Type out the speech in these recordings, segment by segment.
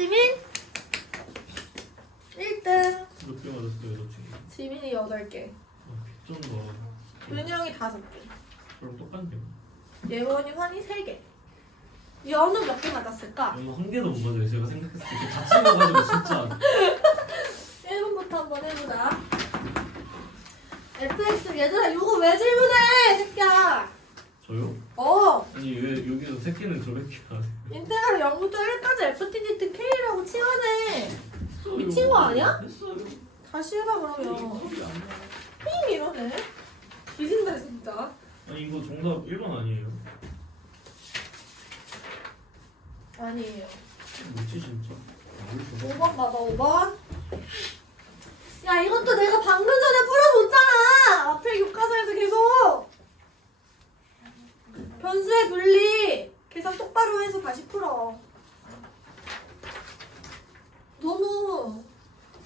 지민 1등 몇개 맞았어요, 저 친구? 지민이 8개 아, 좀 더. 은영이 5개 그럼 똑같네요. 예원이 환이 3개 연우 몇 개 맞았을까? 오늘 한 개도 못 맞아요. 제가 생각했을 때 이렇게 같이 먹어가지고 진짜 1번부터 한번 해보자 FX 얘들아 이거 왜 질문해 새끼야 저요? 어 아니 왜 여기서 세 개는 저렇게 안 해요? 인테그랄 0부터 1까지 FTDT K라고 치환해 미친 거 아니야? 다시 해봐 그러면. 삥 이러네 뒤진다 진짜 아니 이거 정답 1번 아니에요? 아니에요 뭐지 진짜? 모르겠어. 5번 봐봐 5번 야 이것도 내가 방금 전에 풀어줬잖아 앞에 교과서에서 계속 변수의 분리 계산 똑바로 해서 다시 풀어 너무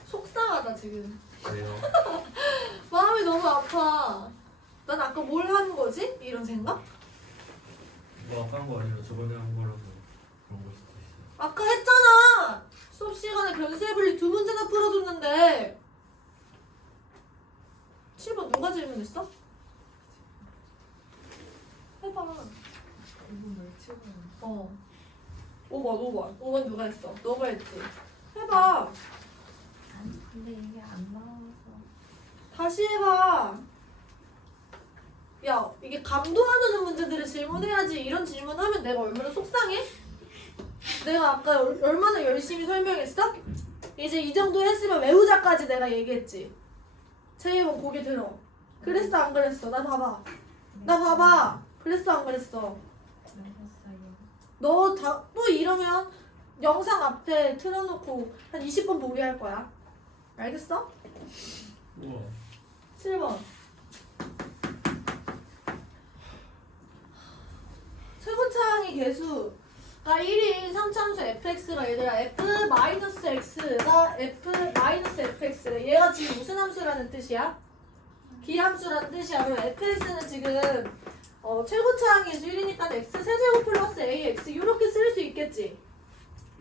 속상하다 지금 왜요? 마음이 너무 아파 난 아까 뭘 하는 거지? 이런 생각? 뭐 아까 한 거 아니라 저번에 한 거라서 그런 걸 수도 있어요. 아까 했잖아 수업 시간에 변수의 분리 두 문제나 풀어줬는데 7번 누가 질문했어? 해봐 어. 5번 5번 5번 누가 했어? 너가 했지. 해봐. 아니 근데 이게 안 나와서. 다시 해봐. 야 이게 감도 안 오는 문제들을 질문해야지. 이런 질문하면 내가 얼마나 속상해? 내가 아까 얼- 얼마나 열심히 설명했어? 이제 이 정도 했으면 외우자까지 내가 얘기했지. 제이번 고개 들어. 그랬어 안 그랬어? 나 봐봐. 나 봐봐. 그랬어 안 그랬어? 그랬어요. 너다 또 이러면 영상 앞에 틀어놓고 한 20번 보게 할 거야 알겠어? 우와. 7번 최고 차항의 개수 가 1인 3참수 fx가 얘들아 f-x가 f-fx 얘가 지금 무슨 함수라는 뜻이야? 기함수라는 뜻이야 그럼 fx는 지금 어, 최고차항의 개수 1이니까 x 세제곱 플러스 ax 이렇게 쓸 수 있겠지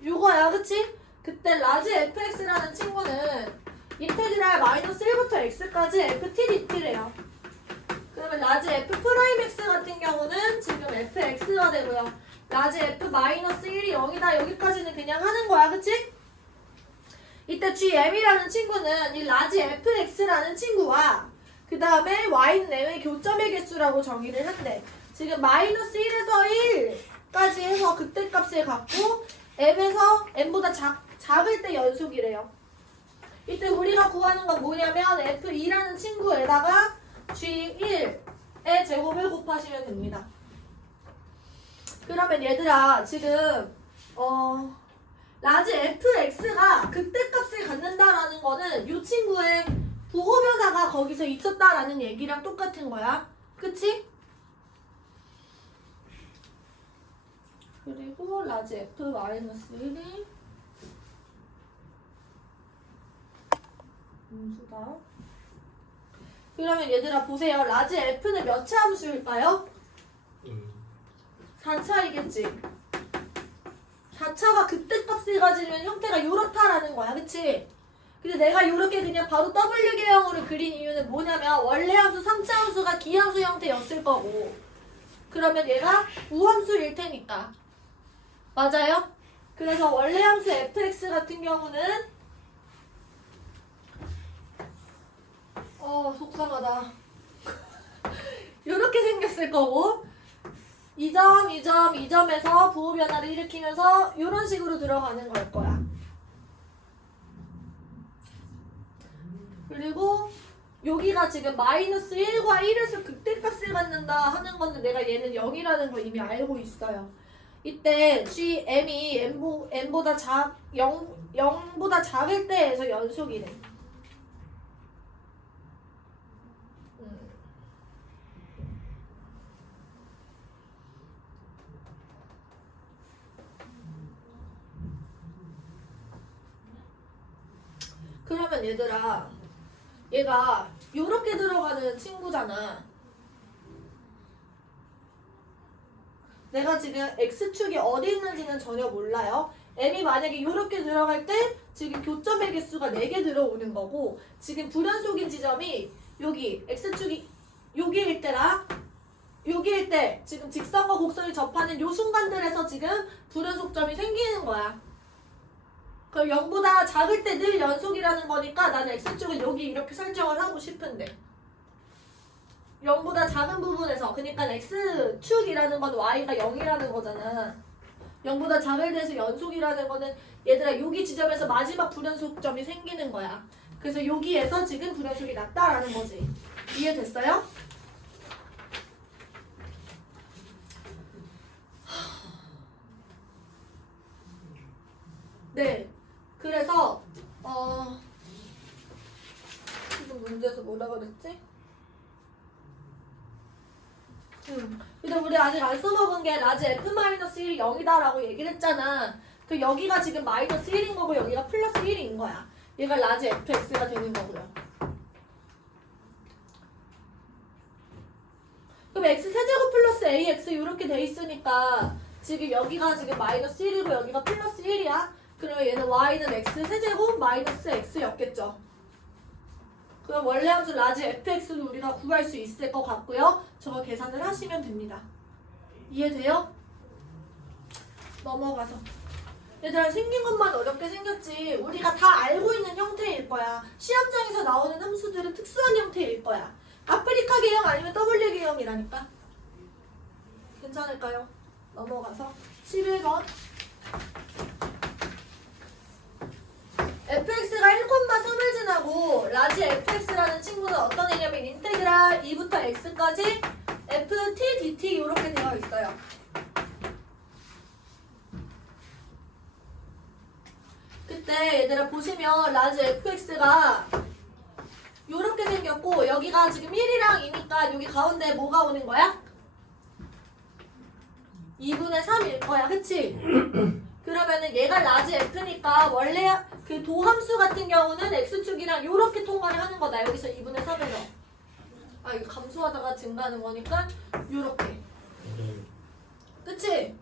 이거야 그치? 그때 라지 fx라는 친구는 인테그랄 마이너스 1부터 x까지 ftdt래요. 그러면 라지 f 프라임 x 같은 경우는 지금 fx가 되고요. 라지 f 마이너스 1이 0이다 여기까지는 그냥 하는 거야, 그치? 이때 gm이라는 친구는 이 라지 fx라는 친구와 그 다음에 y는 m의 교점의 개수라고 정의를 한대. 지금 마이너스 1에서 1까지 해서 그때 값을 갖고 m에서 m보다 작, 작을 때 연속이래요. 이때 우리가 구하는 건 뭐냐면 F2라는 친구에다가 G1의 제곱을 곱하시면 됩니다. 그러면 얘들아 지금 어 라지 fx가 극대값을 갖는다라는 거는 이 친구의 부호 변화가 거기서 있었다라는 얘기랑 똑같은 거야. 그치? 그리고 라지 f 마이너스 1이 음수다. 그러면 얘들아 보세요. 라지 f는 몇 차 함수일까요? 음. 4차이겠지. 4차가 그때 값을 가지는 형태가 이렇다라는 거야. 그치? 근데 내가 이렇게 그냥 바로 W 개형으로 그린 이유는 뭐냐면 원래 함수 3차 함수가 기함수 형태였을 거고 그러면 얘가 우함수일 테니까 맞아요? 그래서 원래 함수 fx 같은 경우는 어 속상하다 이렇게 생겼을 거고 2점, 2점, 2점에서 부호 변화를 일으키면서 이런 식으로 들어가는 걸 거야. 그리고 여기가 지금 마이너스 1과 1에서 극대값을 갖는다 하는 건데 내가 얘는 0이라는 걸 이미 알고 있어요. 이때 GM이 M보, M보다 작, 0, 0보다 작을 때에서 연속이래. 음. 그러면 얘들아 얘가 요렇게 들어가는 친구잖아 내가 지금 X축이 어디 있는지는 전혀 몰라요 m이 만약에 이렇게 들어갈 때 지금 교점의 개수가 4개 들어오는 거고 지금 불연속인 지점이 여기 x축이 여기일 때랑 여기일 때 지금 직선과 곡선이 접하는 요 순간들에서 지금 불연속점이 생기는 거야. 그럼 0보다 작을 때 늘 연속이라는 거니까 나는 x축을 여기 이렇게 설정을 하고 싶은데. 0보다 작은 부분에서 그러니까 x축이라는 건 y가 0이라는 거잖아. 0보다 작을 때에서 연속이라는 거는 얘들아 여기 지점에서 마지막 불연속점이 생기는 거야. 그래서 여기에서 지금 불연속이 났다라는 거지. 이해됐어요? 네 그래서 어 지금 문제에서 뭐라 그랬지? 음. 근데 우리 아직 안 써먹은 게 라지 f-1이 0이다 라고 얘기를 했잖아. 그 여기가 지금 마이너스 1인 거고 여기가 플러스 1인 거야. 얘가 라지 fx가 되는 거고요. 그럼 x 세제곱 플러스 ax 이렇게 돼 있으니까 지금 여기가 지금 마이너스 1이고 여기가 플러스 1이야. 그러면 얘는 y는 x 세제곱 마이너스 x였겠죠. 그럼 원래 함수 라지 fx를 우리가 구할 수 있을 것 같고요. 저거 계산을 하시면 됩니다. 이해돼요? 넘어가서. 얘들아 생긴 것만 어렵게 생겼지 우리가 다 알고 있는 형태일 거야. 시험장에서 나오는 함수들은 특수한 형태일 거야. 아프리카 계형 아니면 W 계형이라니까. 괜찮을까요? 넘어가서 11번 fx가 1,3을 지나고 라지 fx라는 친구는 어떤 애냐면 인테그랄 2부터 x까지 ft dt 이렇게 되어 있어요. 그때 얘들아 보시면 라지 fx가 이렇게 생겼고 여기가 지금 1이랑 2니까 여기 가운데 뭐가 오는 거야? 2분의 3일 거야 그치? 그러면은 얘가 라지 f니까 원래 그 도함수 같은 경우는 x축이랑 이렇게 통과를 하는 거다. 여기서 2분의 3에서. 아 이거 감소하다가 증가하는 거니까 이렇게. 네. 그치?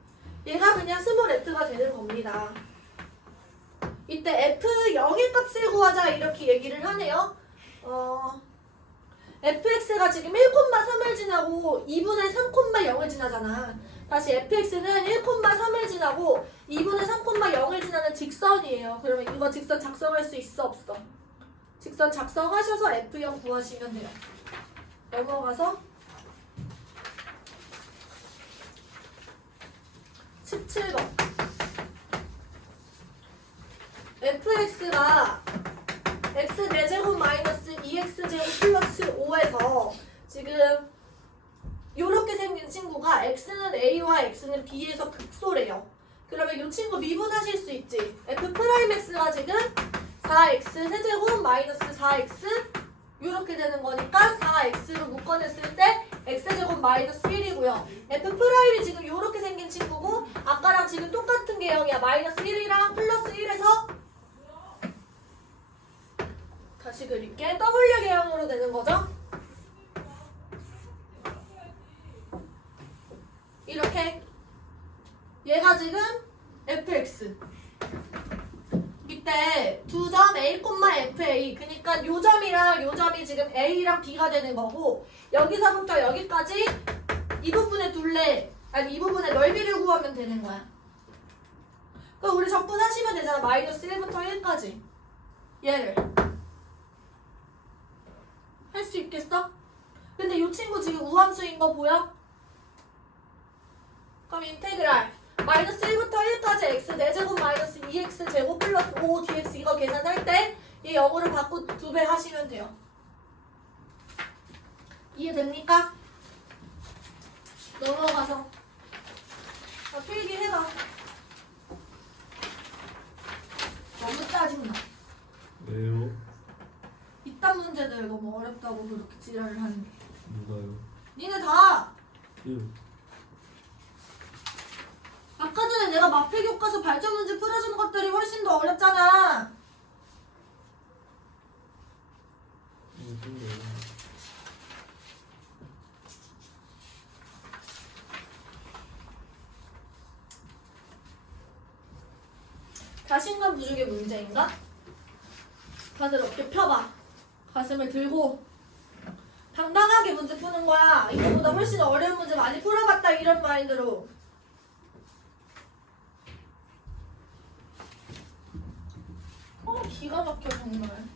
얘가 그냥 스몰 f가 되는 겁니다. 이때 f 0의 값을 구하자 이렇게 얘기를 하네요. 어, fx가 지금 1,3을 지나고 2분의 3,0을 지나잖아. 다시 fx는 1,3을 지나고 2분의 3,0을 지나는 직선이에요. 그러면 이거 직선 작성할 수 있어 없어? 직선 작성하셔서 f0 구하시면 돼요. 넘어가서 17번 fx가 x 4제곱 마이너스 2x제곱 플러스 5에서 지금 요렇게 생긴 친구가 x는 a와 x는 b에서 극소래요. 그러면 이 친구 미분하실 수 있지. f 프라임 x가 지금 4x 세제곱 마이너스 4x 이렇게 되는 거니까 4x로 묶어냈을 때 x제곱 마이너스 1이고요. f 프라임이 지금 이렇게 생긴 친구고 아까랑 지금 똑같은 개형이야. 마이너스 1이랑 플러스 1에서 다시 그릴게. W 개형으로 되는 거죠. 이렇게 얘가 지금 fx 이때 두 점 a, fa. 그러니까 요 점이랑 요 점이 지금 a랑 b가 되는 거고 여기서부터 여기까지 이 부분의 둘레 아니 이 부분의 넓이를 구하면 되는 거야. 그럼 우리 적분하시면 되잖아. 마이너스 1부터 1까지. 얘를. 할 수 있겠어? 근데 이 친구 지금 우함수인 거 보여? 그럼 인테그랄 마이너스 1부터 1까지 x 4제곱 마이너스 2x 제곱 플러스 5 dx 이거 계산할 때이 역으로 바꿔 두배 하시면 돼요. 이해됩니까? 넘어가서 아, 필기 해봐. 너무 짜증나. 왜요? 이딴 문제들 너무 어렵다고 그렇게 지랄을 하는 게. 누가요? 니네 다 예. 아까 전에 내가 교과서 발전 문제 풀어주는 것들이 훨씬 더 어렵잖아. 자신감 부족의 문제인가? 다들 어깨 펴봐. 가슴을 들고 당당하게 문제 푸는 거야. 이거보다 훨씬 어려운 문제 많이 풀어봤다 이런 마인드로. 어 기가 막혀 정말.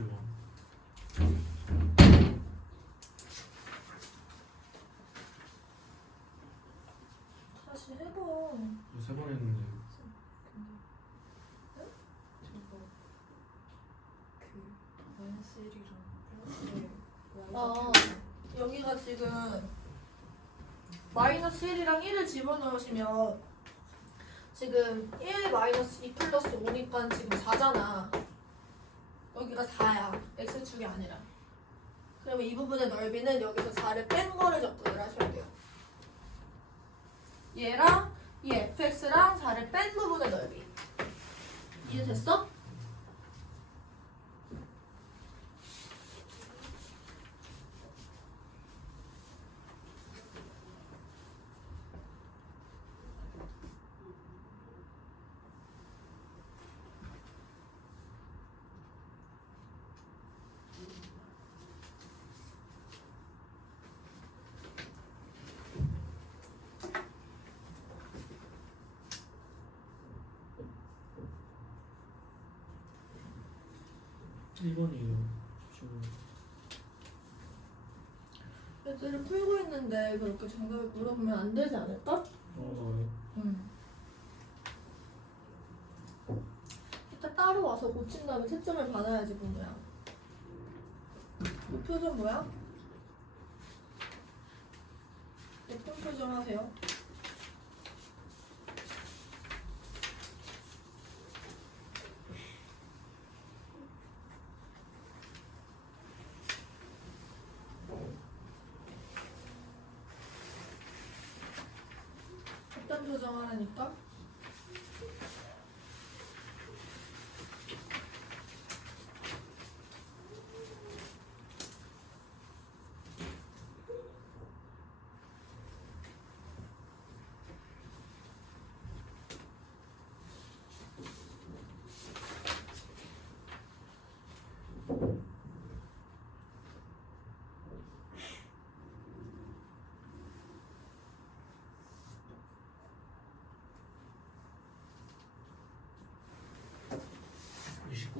뭐? 17, 17번. 다시 해봐. 세번 했는데 저거 그 마이너스 1이랑 플러스 어. 여기가 지금 마이너스 1이랑 1을 집어넣으시면 지금 1 마이너스 2 플러스 5니까 지금 4잖아. 여기가 4야. x축이 아니라. 그러면 이 부분의 넓이는 여기서 4를 뺀 거를 접근을 하셔야 돼요. 얘랑 이 fx랑 4를 뺀 부분의 넓이. 이해됐어? 일번이요 지금 애들은 풀고 있는데 그렇게 정답을 물어보면 안 되지 않을까? 어, 응. 이따 따로 와서 고친 다음에 채점을 받아야지 부모야. 그 표정 뭐야? 예쁜 표정 하세요. 어떤 표정 하라니까?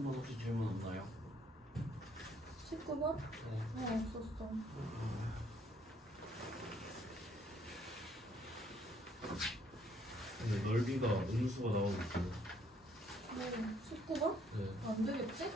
이 19번 혹시 질문 없나요? 19번? 네. 어, 없었어. 근데 넓이가 음수가 나오고 있어요. 네, 19번? 네. 안 되겠지?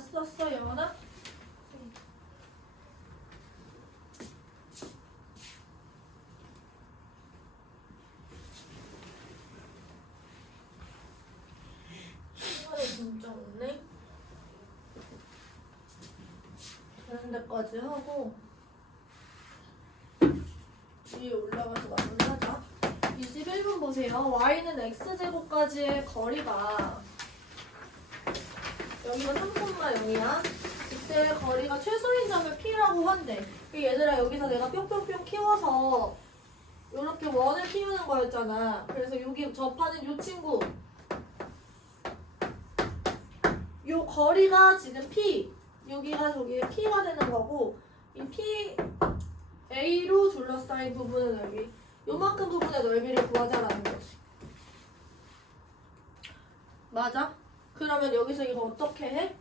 썼어, 영원아? 시간이 진짜 없네. 되는 데까지 하고 위에 올라가서 마무리하자. 21분 보세요. y는 x제곱까지의 거리가 여기가 3,0이야. 이때 거리가 최소인 점을 p라고 한대. 그 얘들아 여기서 내가 뿅뿅뿅 키워서 이렇게 원을 키우는 거였잖아. 그래서 여기 접하는 요 친구 요 거리가 지금 p 여기가 저기 p가 되는 거고 이 p a로 둘러싸인 부분의 넓이 요만큼 부분의 넓이를 구하자라는 거지. 맞아? 그러면 여기서 이거 어떻게 해?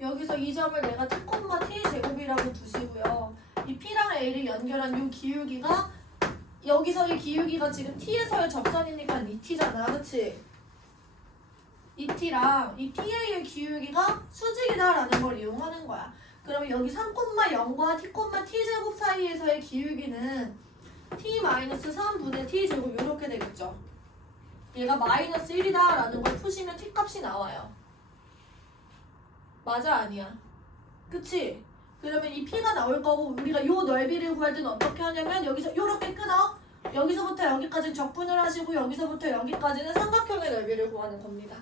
여기서 이 점을 내가 t, t 제곱이라고 두시고요. 이 p랑 a를 연결한 이 기울기가 여기서 이 기울기가 지금 t에서의 접선이니까 이 t잖아, 그치? 이 t랑 이 pa의 기울기가 수직이다라는 걸 이용하는 거야. 그러면 여기 3,0과 t, t 제곱 사이에서의 기울기는 t-3분의 t 제곱 이렇게 되겠죠. 얘가 마이너스 1이다 라는 걸 푸시면 t 값이 나와요. 맞아 아니야? 그치? 그러면 이 p가 나올 거고 우리가 요 넓이를 구할 때는 어떻게 하냐면 여기서 요렇게 끊어 여기서부터 여기까지 적분을 하시고 여기서부터 여기까지는 삼각형의 넓이를 구하는 겁니다.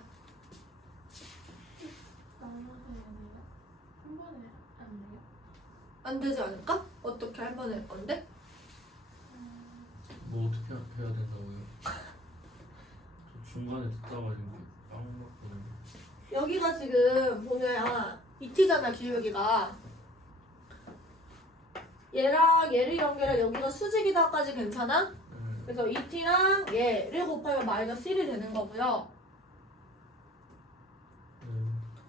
안 되지 않을까? 어떻게 할 뻔할 건데? 뭐 어떻게 해야 된다고요? 저 중간에 듣다가 지금 빵 먹거든요. 여기가 지금 보면 이티잖아 기울기가 얘랑 얘를 연결해 여기가 수직이다까지 괜찮아? 네. 그래서 이티랑 얘를 곱하면 마이너스 1이 되는 거고요 네.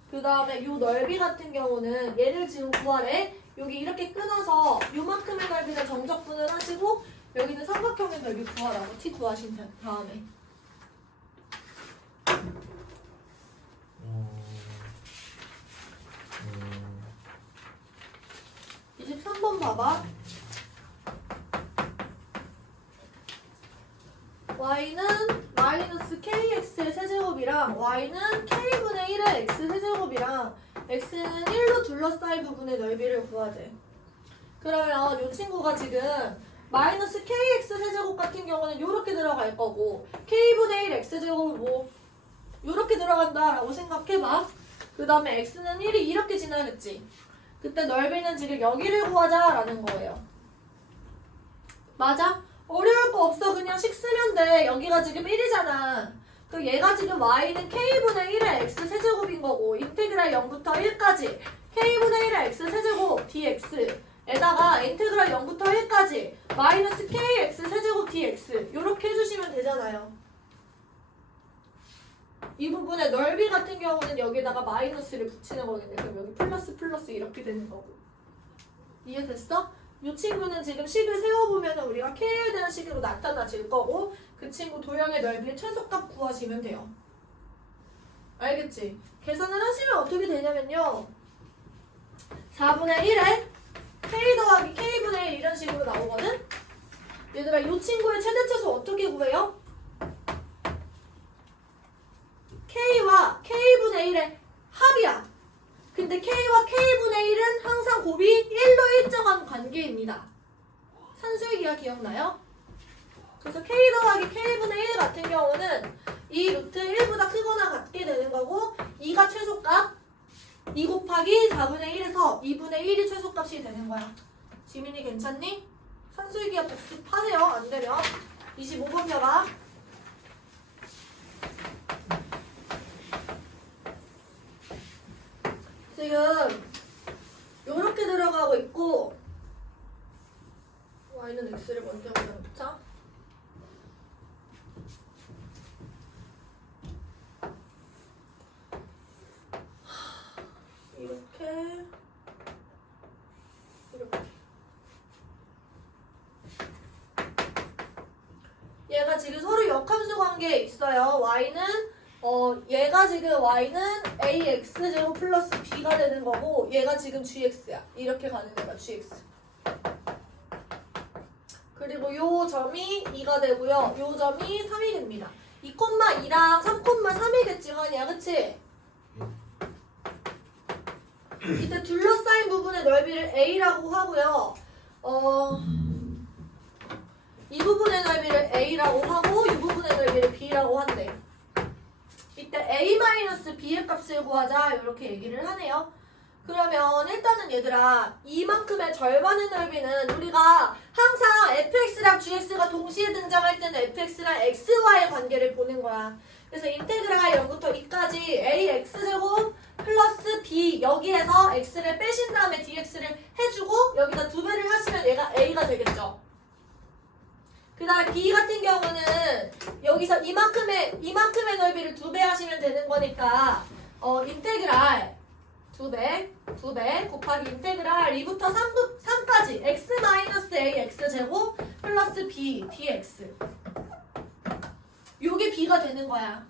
그 다음에 이 넓이 같은 경우는 얘를 지금 구하래 여기 이렇게 끊어서 요만큼의 넓이는 정적분을 하시고 여기는 삼각형의 넓이 구하라고 t 구하신 다음에 23번 봐봐. y는 마이너스 kx의 세제곱이랑 y는 k분의 1의 x 세제곱이랑 x는 1로 둘러싸인 부분의 넓이를 구하재. 그러면 이 친구가 지금 마이너스 kx 세제곱 같은 경우는 이렇게 들어갈 거고 k분의 1 x제곱은 뭐 이렇게 들어간다라고 생각해봐. 그 다음에 x는 1이 이렇게 지나겠지. 그때 넓이는 지금 여기를 구하자라는 거예요. 맞아? 어려울 거 없어. 그냥 식 쓰면 돼. 여기가 지금 1이잖아. 그 얘가 지금 y는 k분의 1의 x 세제곱인 거고 인테그랄 0부터 1까지 k분의 1의 x 세제곱 dx 에다가 인테그랄 0부터 1까지 마이너스 kx 세제곱 dx 이렇게 해주시면 되잖아요. 이 부분의 넓이 같은 경우는 여기다가 마이너스를 붙이는 거겠네. 그럼 여기 플러스 플러스 이렇게 되는 거고. 이해됐어? 이 친구는 지금 식을 세워보면 우리가 K에 대한 식으로 나타나질 거고 그 친구 도형의 넓이의 최소값 구하시면 돼요. 알겠지? 계산을 하시면 어떻게 되냐면요. 4분의 1에 K 더하기 K분의 1 이런 식으로 나오거든? 얘들아 이 친구의 최대차수 어떻게 구해요? K와 K분의 1의 합이야. 근데 K와 K분의 1은 항상 곱이 1로 일정한 관계입니다. 산술기가 기억나요? 그래서 K 더하기 K분의 1 같은 경우는 이 루트 1보다 크거나 같게 되는 거고 2가 최소값 2 곱하기 4분의 1에서 2분의 1이 최소값이 되는 거야. 지민이 괜찮니? 산술기가 복습하네요. 안 되면 25번 펴봐. 지금 요렇게 들어가고 있고 y는 x를 먼저 놓자. 이렇게. 이렇게. 얘가 지금 서로 역함수 관계에 있어요. y는 어, 얘가 지금 y는 ax 제곱 플러스 b가 되는 거고 얘가 지금 gx야. 이렇게 가는 거가 gx. 그리고 요 점이 2가 되고요. 요 점이 3이 됩니다. 2,2랑 3,3이겠지, 환이야. 그치? 이때 둘러싸인 부분의 넓이를 a라고 하고요. 어, 이 부분의 넓이를 a라고 하고 이 부분의 넓이를 b라고 한대. 이때 a-b의 값을 구하자 이렇게 얘기를 하네요. 그러면 일단은 얘들아 이만큼의 절반의 넓이는 우리가 항상 fx랑 gx가 동시에 등장할 때는 fx랑 x와의 관계를 보는 거야. 그래서 인테그랄 0부터 2까지 ax제곱 플러스 b 여기에서 x를 빼신 다음에 dx를 해주고 여기다 두 배를 하시면 얘가 a가 되겠죠. 그 다음에 B 같은 경우는 여기서 이만큼의 이만큼의 넓이를 두 배 하시면 되는 거니까 어 인테그랄 두 배, 두 배 곱하기 인테그랄 2부터 3부, 3까지 x 마이너스 a x 제곱 플러스 b dx 요게 b가 되는 거야.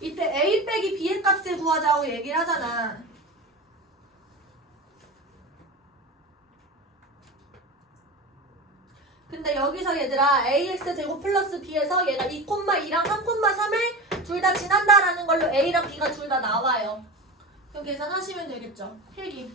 이때 a 빼기 b의 값을 구하자고 얘기를 하잖아. 근데 여기서 얘들아 ax 제곱 플러스 b에서 얘가 2,2랑 3,3을 둘 다 지난다라는 걸로 a랑 b가 둘 다 나와요. 그럼 계산하시면 되겠죠. 필기.